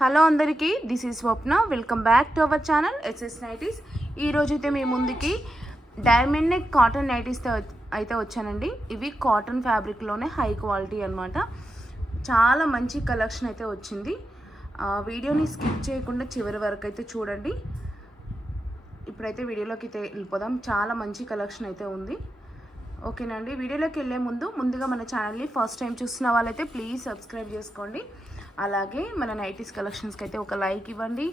Hello అందరికీ, this is Swapna. Welcome back to our channel SS nighties. ఈరోజైతే మీ ముందుకి డైమండ్ నెక్ కాటన్ నైటీస్తో అయితే వచ్చానండి. ఇవి కాటన్ ఫ్యాబ్రిక్లోనే హై క్వాలిటీ అనమాట. చాలా మంచి కలెక్షన్ అయితే వచ్చింది. వీడియోని స్కిప్ చేయకుండా చివరి వరకు అయితే చూడండి. ఇప్పుడైతే వీడియోలోకి అయితే వెళ్ళిపోదాం. చాలా మంచి కలెక్షన్ అయితే ఉంది. ఓకేనండి, వీడియోలోకి వెళ్ళే ముందుగా మన ఛానల్ని ఫస్ట్ టైం చూస్తున్న వాళ్ళైతే ప్లీజ్ సబ్స్క్రైబ్ చేసుకోండి. అలాగే మన నైటీస్ కలెక్షన్స్కి అయితే ఒక లైక్ ఇవ్వండి.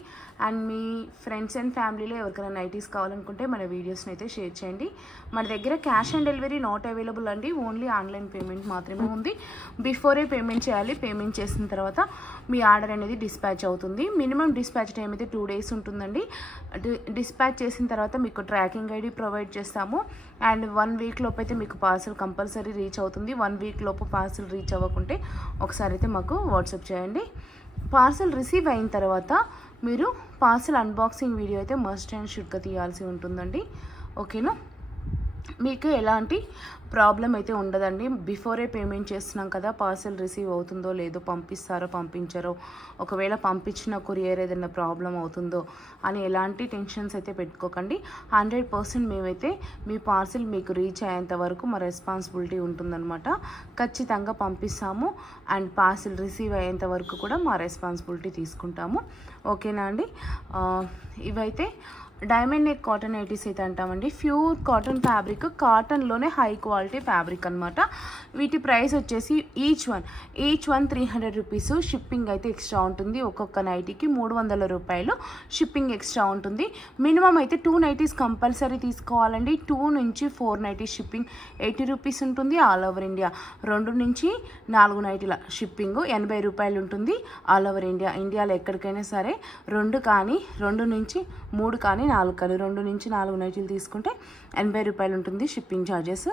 అండ్ మీ ఫ్రెండ్స్ అండ్ ఫ్యామిలీలో ఎవరికైనా నైటీస్ కావాలనుకుంటే మన వీడియోస్ని అయితే షేర్ చేయండి. మన దగ్గర cash on delivery not available అండి. ఓన్లీ ఆన్లైన్ పేమెంట్ మాత్రమే ఉంది. బిఫోరే పేమెంట్ చేయాలి. పేమెంట్ చేసిన తర్వాత మీ ఆర్డర్ అనేది డిస్పాచ్ అవుతుంది. మినిమం డిస్పాచ్ టైం అయితే 2 days ఉంటుందండి. డిస్పాచ్ చేసిన తర్వాత మీకు ట్రాకింగ్ ఐడి ప్రొవైడ్ చేస్తాము. అండ్ 1 week లోపు అయితే మీకు పార్సల్ కంపల్సరీ రీచ్ అవుతుంది. 1 week లోపు పార్సల్ రీచ్ అవ్వకుంటే ఒకసారి అయితే మాకు వాట్సాప్ చేయండి. పార్సల్ రిసీవ్ అయిన తర్వాత మీరు పార్సల్ అన్బాక్సింగ్ వీడియో అయితే మస్ట్ అండ్ షుడ్గా తీయాల్సి ఉంటుందండి. ఓకేనా, మీకు ఎలాంటి ప్రాబ్లం అయితే ఉండదండి. బిఫోరే పేమెంట్ చేస్తున్నాం కదా, పార్సల్ రిసీవ్ అవుతుందో లేదో, పంపిస్తారో పంపించారో, ఒకవేళ పంపించిన కొరియర్ ఏదైనా ప్రాబ్లం అవుతుందో అని ఎలాంటి టెన్షన్స్ అయితే పెట్టుకోకండి. 100% మేమైతే మీ పార్సల్ మీకు రీచ్ అయ్యేంత వరకు మా రెస్పాన్సిబిలిటీ ఉంటుందన్నమాట. ఖచ్చితంగా పంపిస్తాము. అండ్ పార్సల్ రిసీవ్ అయ్యేంత వరకు కూడా మా రెస్పాన్సిబిలిటీ తీసుకుంటాము. ఓకేనా అండి. ఇవైతే డైమండ్ నెక్ కాటన్ నైటీస్ అయితే అంటామండి. ప్యూర్ కాటన్ ఫ్యాబ్రిక్, కాటన్లోనే హై క్వాలిటీ ఫ్యాబ్రిక్ అనమాట. వీటి ప్రైస్ వచ్చేసి ఈచ్ వన్ 300 రూపీస్. షిప్పింగ్ అయితే ఎక్స్ట్రా ఉంటుంది. ఒక్కొక్క నైటీకి 300 రూపాయలు షిప్పింగ్ ఎక్స్ట్రా ఉంటుంది. మినిమం అయితే 2 నైటీస్ కంపల్సరీ తీసుకోవాలండి. 2 నుంచి 4 నైటీస్ షిప్పింగ్ 80 రూపీస్ ఉంటుంది ఆల్ ఓవర్ ఇండియా. 2 నుంచి 4 నైటీల షిప్పింగ్ 80 రూపాయలు ఉంటుంది ఆల్ ఓవర్ ఇండియా. ఇండియాలో ఎక్కడికైనా సరే 2 కానీ 2 నుంచి 3 కానీ 4 కానీ 2 నుంచి 4 నైటీలు తీసుకుంటే 80 రూపాయలు ఉంటుంది షిప్పింగ్ ఛార్జెస్.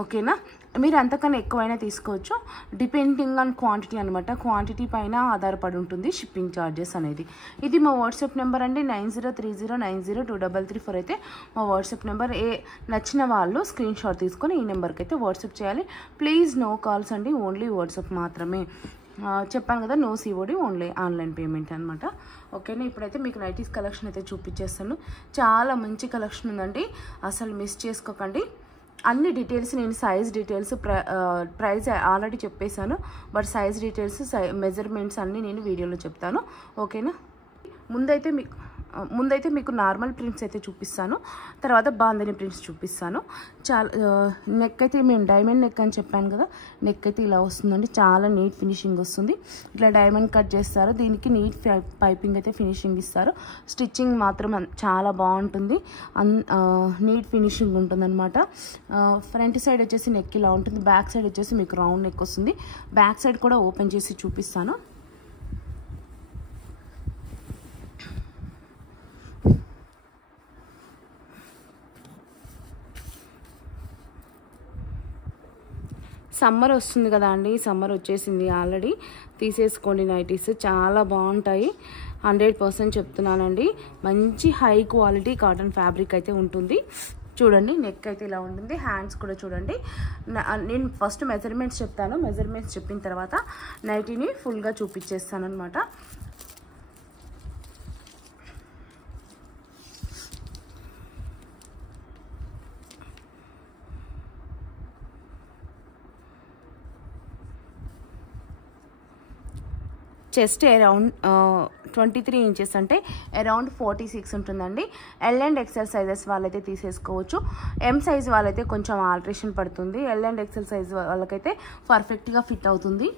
ఓకేనా, మీరు అంతకన్నా ఎక్కువైనా తీసుకోవచ్చు. డిపెండింగ్ ఆన్ క్వాంటిటీ అనమాట. క్వాంటిటీ పైన ఆధారపడి ఉంటుంది షిప్పింగ్ ఛార్జెస్ అనేది. ఇది మా వాట్సాప్ నెంబర్ అండి. 9030902334 అయితే మా వాట్సాప్ నెంబర్. నచ్చిన వాళ్ళు స్క్రీన్ షాట్ తీసుకొని ఈ నెంబర్కి అయితే వాట్సాప్ చేయాలి. ప్లీజ్ నో కాల్స్ అండి, ఓన్లీ వాట్సాప్ మాత్రమే. చెప్పాను కదా, no COD, only online payment అనమాట. ఓకేనా, ఇప్పుడైతే మీకు నైటీస్ కలెక్షన్ అయితే చూపించేస్తాను. చాలా మంచి కలెక్షన్ ఉందండి, అసలు మిస్ చేసుకోకండి. అన్ని డీటెయిల్స్ నేను సైజ్ డీటెయిల్స్, ప్రైస్ ఆల్రెడీ చెప్పేశాను. బట్ సైజ్ డీటెయిల్స్, మెజర్మెంట్స్ అన్నీ నేను వీడియోలో చెప్తాను. ఓకేనా, ముందైతే మీకు నార్మల్ ప్రింట్స్ అయితే చూపిస్తాను. తర్వాత బాందని ప్రింట్స్ చూపిస్తాను. చాలా నెక్ అయితే మేము డైమండ్ నెక్ అని చెప్పాను కదా, నెక్ అయితే ఇలా వస్తుందండి. చాలా నీట్ ఫినిషింగ్ వస్తుంది. ఇట్లా డైమండ్ కట్ చేస్తారు. దీనికి నీట్ పైపింగ్ అయితే ఫినిషింగ్ ఇస్తారు. స్టిచ్చింగ్ మాత్రం చాలా బాగుంటుంది. నీట్ ఫినిషింగ్ ఉంటుంది అనమాట. ఫ్రంట్ సైడ్ వచ్చేసి నెక్ ఇలా ఉంటుంది. బ్యాక్ సైడ్ వచ్చేసి మీకు రౌండ్ నెక్ వస్తుంది. బ్యాక్ సైడ్ కూడా ఓపెన్ చేసి చూపిస్తాను. సమ్మర్ వస్తుంది కదా అండి, సమ్మర్ వచ్చేసింది ఆల్రెడీ. తీసేసుకోండి నైటీస్, చాలా బాగుంటాయి. 100% చెప్తున్నానండి. మంచి హై క్వాలిటీ కాటన్ ఫ్యాబ్రిక్ అయితే ఉంటుంది. చూడండి, నెక్ అయితే ఇలా ఉంటుంది. హ్యాండ్స్ కూడా చూడండి. నేను ఫస్ట్ మెజర్మెంట్స్ చెప్తాను. మెజర్మెంట్స్ చెప్పిన తర్వాత నైటీని ఫుల్గా చూపించేస్తాను అనమాట. చెస్ట్ అరౌండ్ 23 ఇంచెస్ అంటే అరౌండ్ 46 ఉంటుందండి. ఎల్ అండ్ ఎక్సెల్ సైజెస్ వాళ్ళైతే తీసేసుకోవచ్చు. ఎం సైజ్ వాళ్ళైతే కొంచెం ఆల్టరేషన్ పడుతుంది. ఎల్ అండ్ ఎక్సెల్ సైజ్ వాళ్ళకైతే పర్ఫెక్ట్గా ఫిట్ అవుతుంది.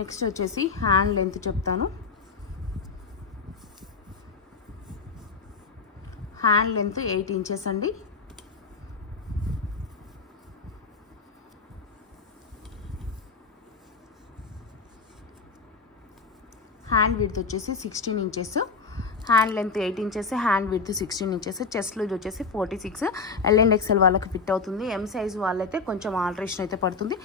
నెక్స్ట్ వచ్చేసి హ్యాండ్ లెంత్ చెప్తాను. హ్యాండ్ లెంత్ 8 ఇంచెస్ అండి. హ్యాండ్ విడ్త్ వచ్చేసి 16 inches. Hand length 8 inches, hand width 16 inches. Chest loose వచ్చేసి 46. ఎల్ అండ్ ఎక్సెల్ వాళ్ళకి ఫిట్ అవుతుంది. ఎం సైజ్ వాళ్ళైతే కొంచెం ఆల్టరేషన్ అయితే పడుతుంది.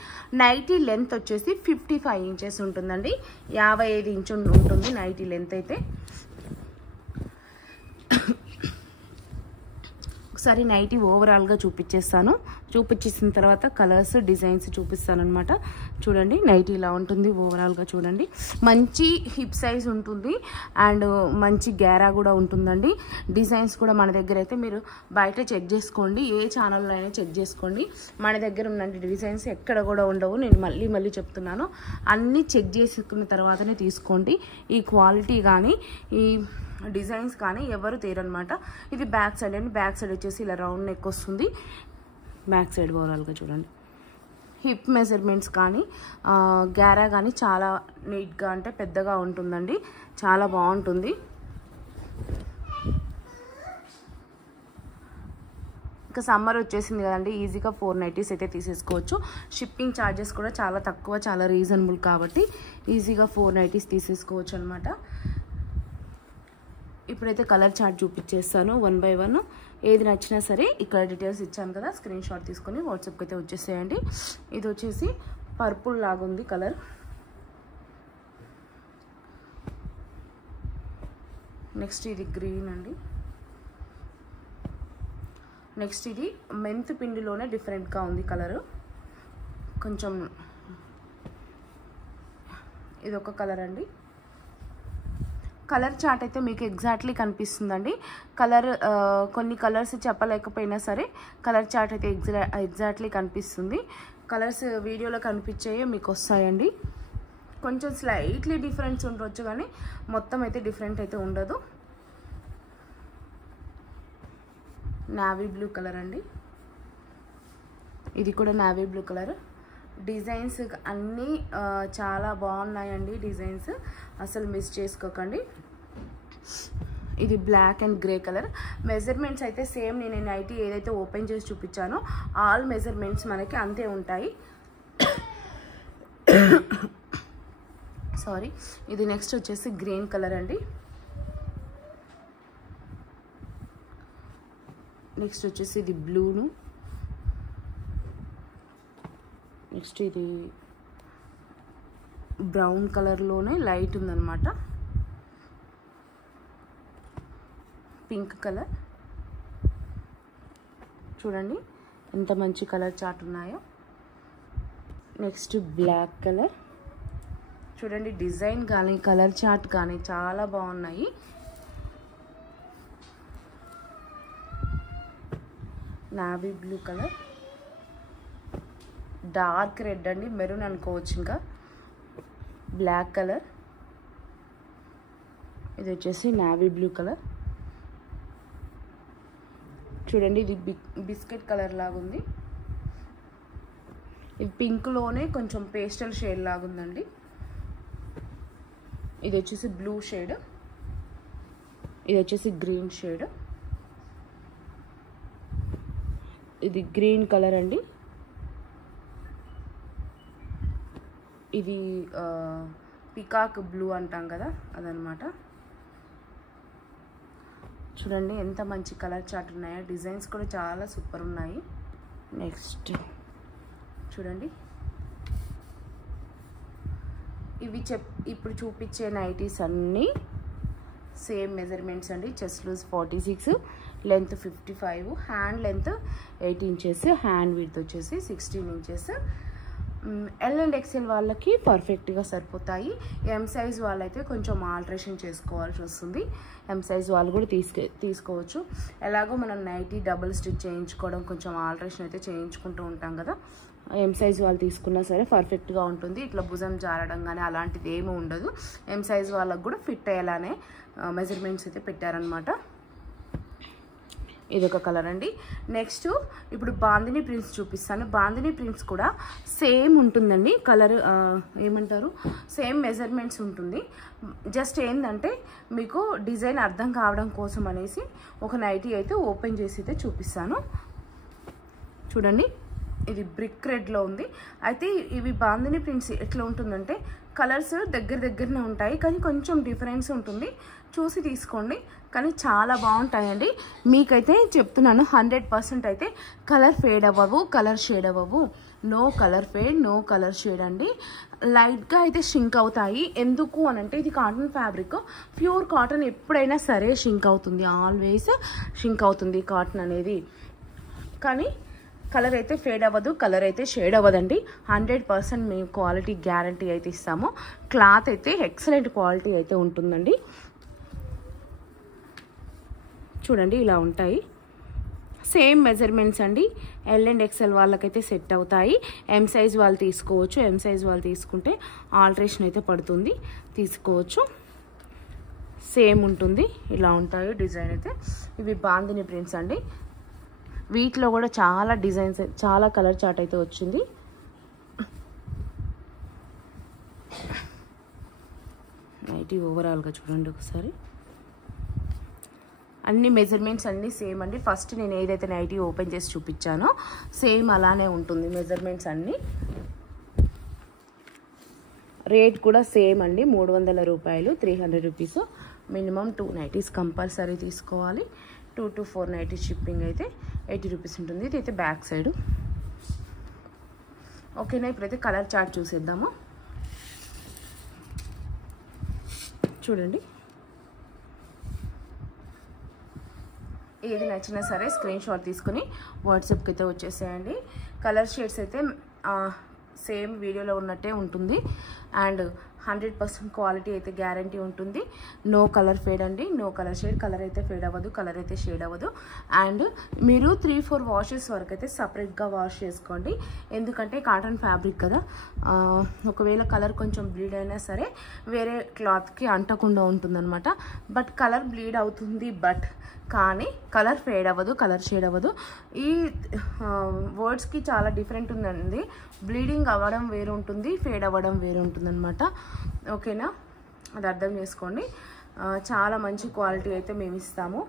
నైటీ లెంత్ వచ్చేసి 55 ఇంచెస్ ఉంటుందండి. 55 ఇంచు ఉంటుంది నైటీ లెంత్ అయితే. ఒకసారి నైటీ ఓవరాల్గా చూపించేస్తాను. చూపించేసిన తర్వాత కలర్స్ డిజైన్స్ చూపిస్తాను అనమాట. చూడండి నైటీ ఇలా ఉంటుంది ఓవరాల్గా. చూడండి మంచి హిప్ సైజ్ ఉంటుంది అండ్ మంచి గ్యారా కూడా ఉంటుందండి. డిజైన్స్ కూడా మన దగ్గర అయితే మీరు బయట చెక్ చేసుకోండి, ఏ ఛానల్లో అయినా చెక్ చేసుకోండి. మన దగ్గర ఉన్న డిజైన్స్ ఎక్కడ కూడా ఉండవు. నేను మళ్ళీ చెప్తున్నాను, అన్నీ చెక్ చేసుకున్న తర్వాతనే తీసుకోండి. ఈ క్వాలిటీ కానీ ఈ డిజైన్స్ కానీ ఎవరు తీరనమాట. ఇది బ్యాక్ సైడ్ అండి. బ్యాక్ సైడ్ వచ్చేసి ఇలా రౌండ్ నెక్ వస్తుంది. బ్యాక్ సైడ్ ఓవరాల్గా చూడండి. హిప్ మెజర్మెంట్స్ కానీ గ్యారా కానీ చాలా నీట్గా అంటే పెద్దగా ఉంటుందండి. చాలా బాగుంటుంది. ఇంకా సమ్మర్ వచ్చేసింది కదండి, ఈజీగా 490s అయితే తీసేసుకోవచ్చు. షిప్పింగ్ ఛార్జెస్ కూడా చాలా తక్కువ, చాలా రీజనబుల్ కాబట్టి ఈజీగా 490s తీసేసుకోవచ్చు అనమాట. ఇప్పుడైతే కలర్ చార్ట్ చూపించేస్తాను 1 by 1. ఏది నచ్చినా సరే ఇక్కడ డీటెయిల్స్ ఇచ్చాను కదా, స్క్రీన్ షాట్ తీసుకొని వాట్సాప్కి అయితే వచ్చేసేయండి. ఇది వచ్చేసి పర్పుల్ లాగుంది కలర్. నెక్స్ట్ ఇది గ్రీన్ అండి. నెక్స్ట్ ఇది మెంతు పిండిలోనే డిఫరెంట్గా ఉంది కలరు. కొంచెం ఇది ఒక కలర్ అండి. కలర్ చార్ట్ అయితే మీకు ఎగ్జాక్ట్లీ కనిపిస్తుందండి. కొన్ని కలర్స్ చెప్పలేకపోయినా సరే కలర్ చార్ట్ అయితే ఎగ్జాక్ట్లీ కనిపిస్తుంది. కలర్స్ వీడియోలో కనిపించాయో మీకు వస్తాయండి. కొంచెం స్లైట్లీ డిఫరెన్స్ ఉండొచ్చు కానీ మొత్తం అయితే డిఫరెంట్ అయితే ఉండదు. నావీ బ్లూ కలర్ అండి. ఇది కూడా నావీ బ్లూ కలర్. డిజైన్స్ అన్నీ చాలా బాగున్నాయండి. డిజైన్స్ అసలు మిస్ చేసుకోకండి. ఇది black and grey colour. Measurements అయితే సేమ్ నేను నైటీ ఏదైతే ఓపెన్ చేసి చూపించానో ఆల్ మెజర్మెంట్స్ మనకి అంతే ఉంటాయి. సారీ. ఇది నెక్స్ట్ వచ్చేసి గ్రీన్ కలర్ అండి. నెక్స్ట్ వచ్చేసి ఇది బ్లూను. నెక్స్ట్ ఇది బ్రౌన్ కలర్లోనే లైట్ ఉందన్నమాట. Pink colour. చూడండి ఎంత మంచి కలర్ చార్ట్ ఉన్నాయో. Next black colour. చూడండి డిజైన్ కానీ కలర్ చార్ట్ కానీ చాలా బాగున్నాయి. Navy blue colour. Dark red అండి, మెరూన్ అనుకోవచ్చు. ఇంకా బ్లాక్ కలర్. ఇది వచ్చేసి నావీ బ్లూ కలర్. చూడండి ఇది బిస్కెట్ కలర్ లాగుంది. ఇది పింక్లోనే కొంచెం పేస్టల్ షేడ్ లాగుందండి. ఇది వచ్చేసి బ్లూ షేడ్. ఇది వచ్చేసి గ్రీన్ షేడ్. ఇది గ్రీన్ కలర్ అండి. ఇది పికాక్ బ్లూ అంటాం కదా అదనమాట. చూడండి ఎంత మంచి కలర్ చార్ట్ ఉన్నాయో. డిజైన్స్ కూడా చాలా సూపర్ ఉన్నాయి. నెక్స్ట్ చూడండి ఇవి ఇప్పుడు చూపించే నైటీస్ అన్నీ సేమ్ మెజర్మెంట్స్ అండి. Chest loose 46, length 55, hand length 8 inches, hand width వచ్చేసి 16 inches. ఎల్ అండ్ ఎక్సెల్ వాళ్ళకి పర్ఫెక్ట్గా సరిపోతాయి. ఎం సైజ్ వాళ్ళైతే కొంచెం ఆల్టరేషన్ చేసుకోవాల్సి వస్తుంది. ఎం సైజ్ వాళ్ళు కూడా తీసుకోవచ్చు. ఎలాగో మనం నైటీ డబుల్ స్టిచ్ చేయించుకోవడం కొంచెం ఆల్టరేషన్ అయితే చేయించుకుంటూ ఉంటాం కదా. ఎం సైజ్ వాళ్ళు తీసుకున్నా సరే పర్ఫెక్ట్గా ఉంటుంది. ఇట్లా భుజం జారడం కానీ అలాంటిది ఏమీ ఉండదు. ఎం సైజ్ వాళ్ళకు కూడా ఫిట్ అయ్యేలానే మెజర్మెంట్స్ అయితే పెట్టారనమాట. ఇదొక కలర్ అండి. నెక్స్ట్ ఇప్పుడు బాందిని ప్రింట్స్ చూపిస్తాను. బాందిని ప్రింట్స్ కూడా సేమ్ ఉంటుందండి. కలర్ ఏమంటారు, సేమ్ మెజర్మెంట్స్ ఉంటుంది. జస్ట్ ఏంటంటే మీకు డిజైన్ అర్థం కావడం కోసం అనేసి ఒక నైటీ అయితే ఓపెన్ చేసి అయితే చూపిస్తాను. చూడండి ఇది బ్రిక్ రెడ్లో ఉంది. అయితే ఇవి బాందిని ప్రింట్స్ ఎట్లా ఉంటుందంటే కలర్స్ దగ్గరనే ఉంటాయి కానీ కొంచెం డిఫరెన్స్ ఉంటుంది. చూసి తీసుకోండి కానీ చాలా బాగుంటాయండి. మీకైతే చెప్తున్నాను 100% అయితే కలర్ ఫేడ్ అవ్వవు, కలర్ షేడ్ అవ్వవు. No colour fade, no colour shade అండి. లైట్గా అయితే షింక్ అవుతాయి. ఎందుకు అనంటే ఇది కాటన్ ఫ్యాబ్రిక్. ప్యూర్ కాటన్ ఎప్పుడైనా సరే షింక్ అవుతుంది, ఆల్వేస్ షింక్ అవుతుంది కాటన్ అనేది. కానీ కలర్ అయితే ఫేడ్ అవ్వదు, కలర్ అయితే షేడ్ అవ్వదండి. 100% మేము క్వాలిటీ గ్యారంటీ అయితే ఇస్తాము. క్లాత్ అయితే ఎక్సలెంట్ క్వాలిటీ అయితే ఉంటుందండి. చూడండి ఇలా ఉంటాయి. సేమ్ మెజర్మెంట్స్ అండి. ఎల్ అండ్ ఎక్స్ఎల్ వాళ్ళకైతే సెట్ అవుతాయి. ఎం సైజ్ వాళ్ళు తీసుకోవచ్చు. ఎం సైజ్ వాళ్ళు తీసుకుంటే ఆల్టరేషన్ అయితే పడుతుంది, తీసుకోవచ్చు. సేమ్ ఉంటుంది. ఇలా ఉంటాయి డిజైన్ అయితే. ఇవి బాందిని ప్రింట్స్ అండి. వీటిలో కూడా చాలా డిజైన్స్, చాలా కలర్ చార్ట్ అయితే వచ్చింది. నైటీ ఓవరాల్గా చూడండి ఒకసారి. అన్ని మెజర్మెంట్స్ అన్నీ సేమ్ అండి. ఫస్ట్ నేను ఏదైతే నైటీ ఓపెన్ చేసి చూపించానో సేమ్ అలానే ఉంటుంది మెజర్మెంట్స్ అన్నీ. రేట్ కూడా సేమ్ అండి, 300 రూపాయలు, 300 రూపీస్. మినిమం 2 నైటీస్ కంపల్సరీ తీసుకోవాలి. 2 to 4 నైటీస్ షిప్పింగ్ అయితే 80 రూపీస్ ఉంటుంది. ఇది అయితే బ్యాక్ సైడ్. ఓకేనా, ఇప్పుడైతే కలర్ చార్ట్ చూసేద్దాము. చూడండి, ఏది నచ్చినా సరే స్క్రీన్ షాట్ తీసుకుని వాట్సాప్కి అయితే వచ్చేసేయండి. కలర్ షేడ్స్ అయితే సేమ్ వీడియోలో ఉన్నట్టే ఉంటుంది. అండ్ 100% క్వాలిటీ అయితే గ్యారంటీ ఉంటుంది. నో కలర్ ఫేడ్ అండి, నో కలర్ షేడ్. కలర్ అయితే ఫేడ్ అవ్వదు, కలర్ అయితే షేడ్ అవ్వదు. అండ్ మీరు 3-4 వాషెస్ వరకు అయితే సపరేట్గా వాష్ చేసుకోండి. ఎందుకంటే కాటన్ ఫ్యాబ్రిక్ కదా, ఒకవేళ కలర్ కొంచెం బ్లీడ్ అయినా సరే వేరే క్లాత్కి అంటకుండా ఉంటుందన్నమాట. బట్ కలర్ బ్లీడ్ అవుతుంది, కానీ కలర్ ఫేడ్ అవ్వదు, కలర్ షేడ్ అవ్వదు. ఈ వర్డ్స్కి చాలా డిఫరెంట్ ఉందండి. బ్లీడింగ్ అవ్వడం వేరు ఉంటుంది, ఫేడ్ అవ్వడం వేరు ఉంటుంది అనమాట. ఓకేనా, అది అర్థం చేసుకోండి. చాలా మంచి క్వాలిటీ అయితే మేము ఇస్తాము.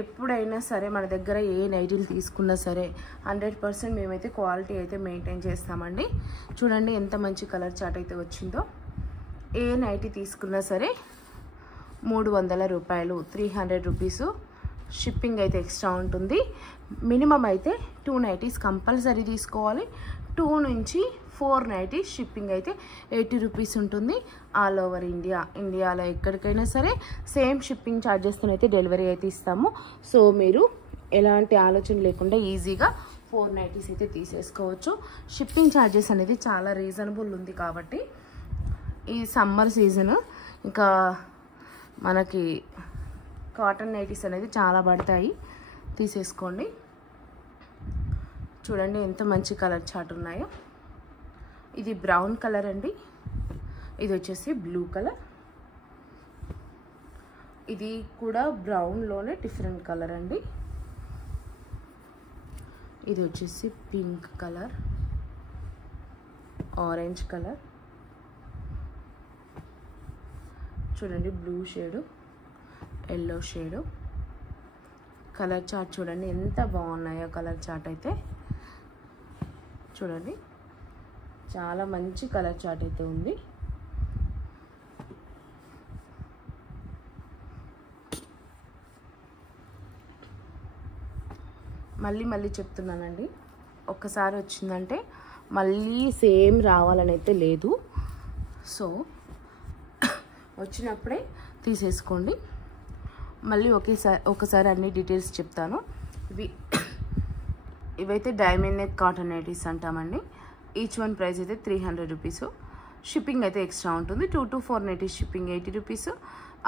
ఎప్పుడైనా సరే మన దగ్గర ఏ నైటీలు తీసుకున్నా సరే 100% మేమైతే క్వాలిటీ అయితే మెయింటైన్ చేస్తామండి. చూడండి ఎంత మంచి కలర్ చార్ట్ అయితే వచ్చిందో. ఏ నైటీ తీసుకున్నా సరే 300 రూపాయలు, 300 రూపీస్. షిప్పింగ్ అయితే ఎక్స్ట్రా ఉంటుంది. మినిమం అయితే 2 నైటీస్ కంపల్సరీ తీసుకోవాలి. 2 నుంచి 4 నైటీస్ షిప్పింగ్ అయితే 80 రూపీస్ ఉంటుంది. ఆల్ ఓవర్ ఇండియాలో ఎక్కడికైనా సరే సేమ్ షిప్పింగ్ ఛార్జెస్తో అయితే డెలివరీ అయితే ఇస్తాము. సో మీరు ఎలాంటి ఆలోచన లేకుండా ఈజీగా 4 నైటీస్ అయితే తీసేసుకోవచ్చు. షిప్పింగ్ ఛార్జెస్ అనేది చాలా రీజనబుల్ ఉంది కాబట్టి ఈ సమ్మర్ సీజన్ ఇంకా మనకి కాటన్ నైటీస్ అనేది చాలా పడతాయి, తీసేసుకోండి. చూడండి ఎంత మంచి కలర్ చార్ట్ ఉన్నాయో. ఇది బ్రౌన్ కలర్ అండి, ఇది వచ్చేసి బ్లూ కలర్, ఇది కూడా బ్రౌన్లోనే డిఫరెంట్ కలర్ అండి. ఇది వచ్చేసి పింక్ కలర్, ఆరెంజ్ కలర్, చూడండి blue shade, yellow shade. Colour chart చూడండి ఎంత బాగున్నాయో. కలర్ చార్ట్ అయితే చూడండి చాలా మంచి కలర్ చార్ట్ అయితే ఉంది. మళ్ళీ చెప్తున్నానండి, ఒక్కసారి వచ్చిందంటే మళ్ళీ సేమ్ రావాలని అయితే లేదు. సో వచ్చినప్పుడే తీసేసుకోండి. మళ్ళీ ఒకసారి అన్ని డీటెయిల్స్ చెప్తాను. ఇవైతే డైమండ్ నెక్ కాటన్ నైటీస్ అంటామండి. ఈచ్ వన్ ప్రైస్ అయితే 300 రూపీస్. షిప్పింగ్ అయితే ఎక్స్ట్రా ఉంటుంది. 2 to 4 nighties shipping 80 rupees.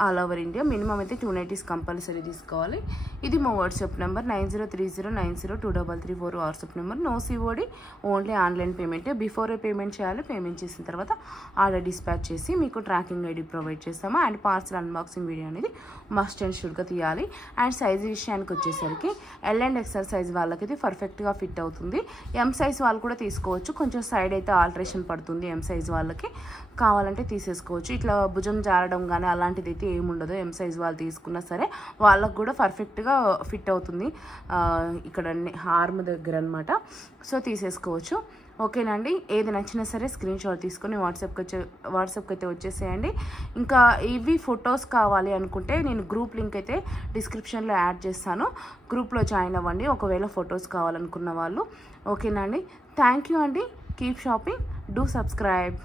All over India. Minimum అయితే 2 నైటీస్ కంపల్సరీ తీసుకోవాలి. ఇది మా WhatsApp number 9030902334 WhatsApp number. No COD, only online పేమెంటే. బిఫోరే పేమెంట్ చేయాలి. పేమెంట్ చేసిన తర్వాత ఆర్డర్ డిస్పాచ్ చేసి మీకు ట్రాకింగ్ ఐడి ప్రొవైడ్ చేస్తాము. అండ్ పార్సల్ అన్బాక్సింగ్ వీడియో అనేది మస్ట్ అండ్ షుడ్గా తీయాలి. అండ్ సైజ్ విషయానికి వచ్చేసరికి ఎల్ అండ్ ఎక్స్ఎల్ సైజ్ వాళ్ళకైతే పర్ఫెక్ట్గా ఫిట్ అవుతుంది. ఎం సైజ్ వాళ్ళు కూడా తీసుకోవచ్చు. కొంచెం సైడ్ అయితే ఆల్టరేషన్ పడుతుంది ఎం సైజ్ వాళ్ళకి. కావాలంటే తీసేసుకోవచ్చు. ఇట్లా భుజం జారడం కానీ అలాంటిది అయితే ఏముండదు. ఎం సైజ్ వాళ్ళు తీసుకున్నా సరే వాళ్ళకు కూడా పర్ఫెక్ట్గా ఫిట్ అవుతుంది ఇక్కడ ఆర్మ్ దగ్గర అనమాట. సో తీసేసుకోవచ్చు. ఓకేనండి, ఏది నచ్చినా సరే స్క్రీన్ షాట్ తీసుకొని వాట్సాప్కి అయితే వచ్చేసేయండి. ఇంకా ఇవి ఫొటోస్ కావాలి అనుకుంటే నేను గ్రూప్ లింక్ అయితే డిస్క్రిప్షన్లో యాడ్ చేస్తాను. గ్రూప్లో జాయిన్ అవ్వండి ఒకవేళ ఫొటోస్ కావాలనుకున్న వాళ్ళు. ఓకేనండి, థ్యాంక్ యూ అండి. Keep shopping, do subscribe.